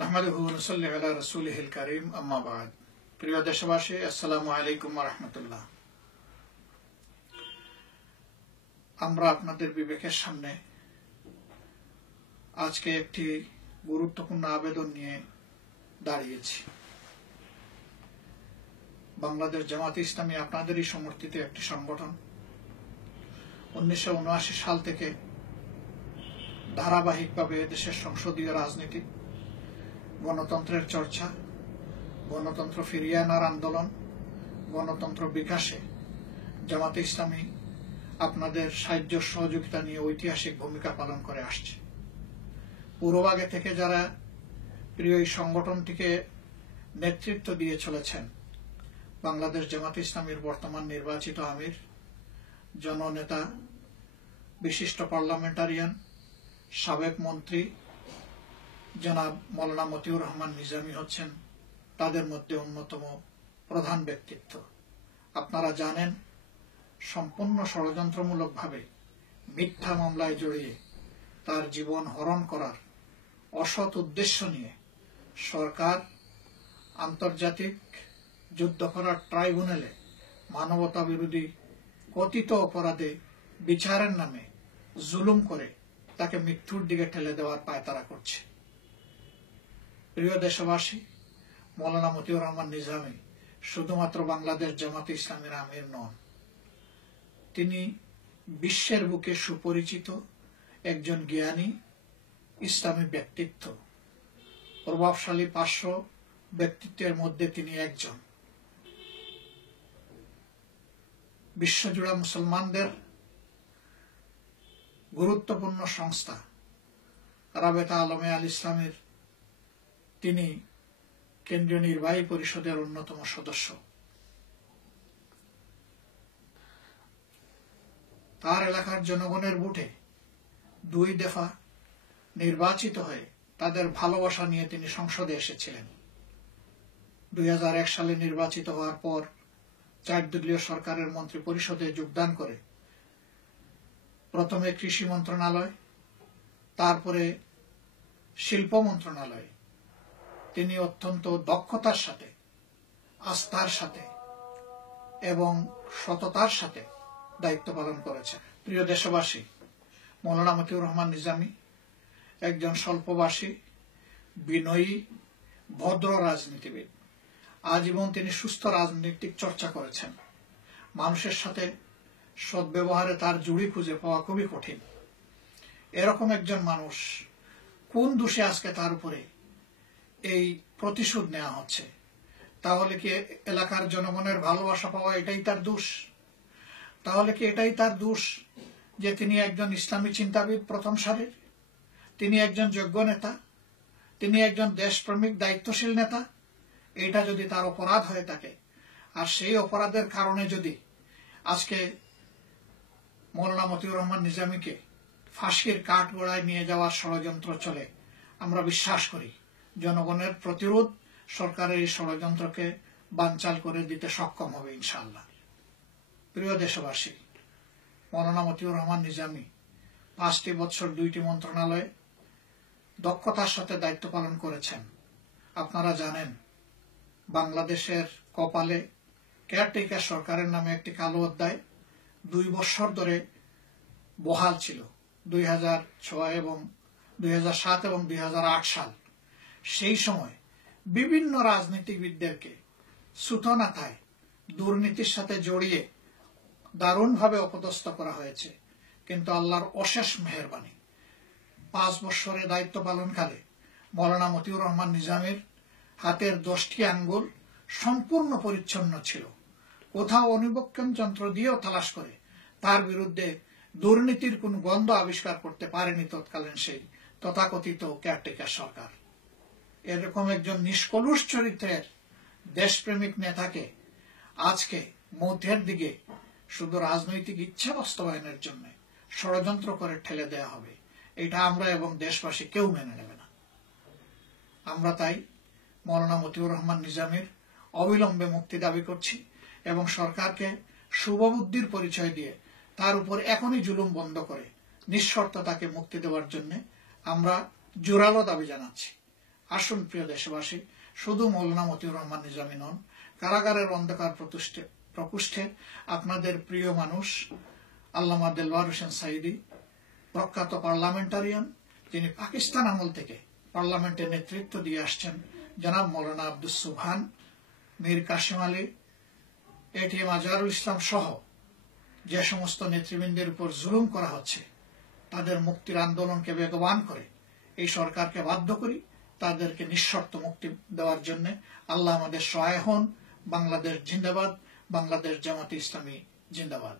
নাহমাদুহু ওয়া নুসাল্লি আলা রাসূলিহিল কারীম আম্মা বা'দ। প্রিয় দেশবাসী, আসসালামু আলাইকুম ওয়া রাহমাতুল্লাহ। আমরা আপনাদের বিবেকের সামনে আজকে একটি গুরুত্বপূর্ণ আবেদন নিয়ে দাঁড়িয়েছি। বাংলাদেশ জামাতে ইসলামী আপনাদেরই সমর্থিত একটি সংগঠন। 1979 সাল থেকে ধারাবাহিকভাবে দেশের সংসদীয় রাজনীতি, গণতন্ত্রের চর্চা, গণতন্ত্র ফিরিয়ে আনার আন্দোলন, গণতন্ত্র বিকাশে জামাতে ইসলামী আপনাদের সাহায্য সহযোগিতা নিয়ে ঐতিহাসিক ভূমিকা পালন করে আসছে। পূর্বভাগে থেকে যারা প্রিয় এই সংগঠনটিকে নেতৃত্ব দিয়ে চলেছেন, বাংলাদেশ জামাতে ইসলামীর বর্তমান নির্বাচিত আমির, জননেতা, বিশিষ্ট পার্লামেন্টারিয়ান, সাবেক মন্ত্রী জনাব মৌলানা মতিউর রহমান নিজামী হচ্ছেন তাদের মধ্যে অন্যতম প্রধান ব্যক্তিত্ব। আপনারা জানেন, সম্পূর্ণ ষড়যন্ত্রমূলকভাবে মিথ্যা মামলায় জড়িয়ে তার জীবন হরণ করার অসৎ উদ্দেশ্য নিয়ে সরকার আন্তর্জাতিক যুদ্ধাপরাধ ট্রাইব্যুনালে মানবতা বিরোধী কথিত অপরাধে বিচারের নামে জুলুম করে তাকে মৃত্যুর দিকে ঠেলে দেওয়ার পায়তারা করছে। প্রিয় দেশবাসী, মৌলানা মতিউর রহমান নিজামী শুধুমাত্র বাংলাদেশ জামাতে ইসলামীর আমির নন, তিনি বিশ্বের বুকে সুপরিচিত একজন জ্ঞানী ইসলামী ব্যক্তিত্ব। প্রভাবশালী 500 ব্যক্তিত্বের মধ্যে তিনি একজন। বিশ্বজুড়ে মুসলমানদের গুরুত্বপূর্ণ সংস্থা রাবেতা আলমে আল ইসলামের তিনি কেন্দ্রীয় নির্বাহী পরিষদের অন্যতম সদস্য। তার এলাকার জনগণের ভোটে 2 দফা নির্বাচিত হয়ে তাদের ভালোবাসা নিয়ে তিনি সংসদে এসেছিলেন। 2001 সালে নির্বাচিত হওয়ার পর 4 দলীয় সরকারের মন্ত্রী পরিষদে যোগদান করে প্রথমে কৃষি মন্ত্রণালয়, তারপরে শিল্প মন্ত্রণালয় তিনি অত্যন্ত দক্ষতার সাথে, আস্থার সাথে এবং সততার সাথে দায়িত্ব পালন করেছেন। প্রিয় দেশবাসী, মৌলানা মতিউর রহমান নিজামী একজন স্বল্পভাষী, বিনয়ী, ভদ্র রাজনীতিবিদ। আজীবন তিনি সুস্থ রাজনৈতিক চর্চা করেছেন। মানুষের সাথে সদ্ব্যবহারে তার জুড়ি খুঁজে পাওয়া খুবই কঠিন। এরকম একজন মানুষ, কোন দোষে আজকে তার উপরে এই প্রতিশোধ নেওয়া হচ্ছে? তাহলে কি এলাকার জনগণের ভালোবাসা পাওয়া এটাই তার দোষ? তাহলে কি এটাই তার দোষ যে তিনি একজন ইসলামী চিন্তাবিদ প্রথম সারির, তিনি একজন যোগ্য নেতা, তিনি একজন দেশপ্রেমিক দায়িত্বশীল নেতা? এটা যদি তার অপরাধ হয়ে থাকে, আর সেই অপরাধের কারণে যদি আজকে মৌলানা মতিউর রহমান নিজামীকে ফাঁসির কাঠগড়ায় নিয়ে যাওয়ার ষড়যন্ত্র চলে, আমরা বিশ্বাস করি জনগণের প্রতিরোধ সরকারের এই ষড়যন্ত্রকে বানচাল করে দিতে সক্ষম হবে ইনশাআল্লাহ। প্রিয় দেশবাসী, মৌলানা মতিউর রহমান নিজামী 5টি বছর 2টি মন্ত্রণালয়ে দক্ষতার সাথে দায়িত্ব পালন করেছেন। আপনারা জানেন, বাংলাদেশের কপালে কেয়ারটেকার সরকারের নামে একটি কালো অধ্যায় 2 বছর ধরে বহাল ছিল। 2006 এবং 2007 এবং 2008 সাল, সেই সময় বিভিন্ন রাজনীতিবিদদেরকে সুতনাথায় দুর্নীতির সাথে জড়িয়ে দারুণভাবে অপদস্থ করা হয়েছে। কিন্তু আল্লাহর অশেষ মেহেরবানি, 5 বছরের দায়িত্ব পালনকালে মৌলানা মতিউর রহমান নিজামীর হাতের 10টি আঙ্গুল সম্পূর্ণ পরিচ্ছন্ন ছিল। কোথাও অনুবীক্ষণ যন্ত্র দিয়েও তালাশ করে তার বিরুদ্ধে দুর্নীতির কোন গন্ধ আবিষ্কার করতে পারেনি তৎকালীন সেই তথাকথিত কেয়ারটেকার সরকার। এরকম একজন নিষ্কলুষ চরিত্রের দেশপ্রেমিক নেতাকে আজকে মধ্যের দিকে শুধু রাজনৈতিক ইচ্ছা বাস্তবায়নের জন্য ষড়যন্ত্র করে ঠেলে দেওয়া হবে, এটা আমরা এবং দেশবাসী কেউ মেনে নেবে না। আমরা তাই মৌলানা মতিউর রহমান নিজামীর অবিলম্বে মুক্তি দাবি করছি এবং সরকারকে শুভবুদ্ধির পরিচয় দিয়ে তার উপর এখনই জুলুম বন্ধ করে নিঃশর্ত তাকে মুক্তি দেওয়ার জন্য আমরা জোরালো দাবি জানাচ্ছি। আসুন প্রিয় দেশবাসী, শুধু মৌলানা মতিউর রহমান নিজামী নন, কারাগারের অন্ধকার প্রকোষ্ঠে আপনাদের প্রিয় মানুষ আল্লামা দেলওয়ার হোসেন সাঈদী, প্রখ্যাত পার্লামেন্টারিয়ান, যিনি পাকিস্তান আমল থেকে পার্লামেন্টে নেতৃত্ব দিয়ে আসছেন, জনাব মৌলানা আব্দুস সুবহান, মীর কাসিম আলী, এটিএম আজহারুল ইসলাম সহ যে সমস্ত নেতৃবৃন্দের উপর জুলুম করা হচ্ছে, তাদের মুক্তির আন্দোলনকে বেগবান করে এই সরকারকে বাধ্য করি তাদেরকে নিঃশর্ত মুক্তি দেওয়ার জন্য। আল্লাহ আমাদের সহায় হন। বাংলাদেশ জিন্দাবাদ, বাংলাদেশ জামাতে ইসলামী জিন্দাবাদ।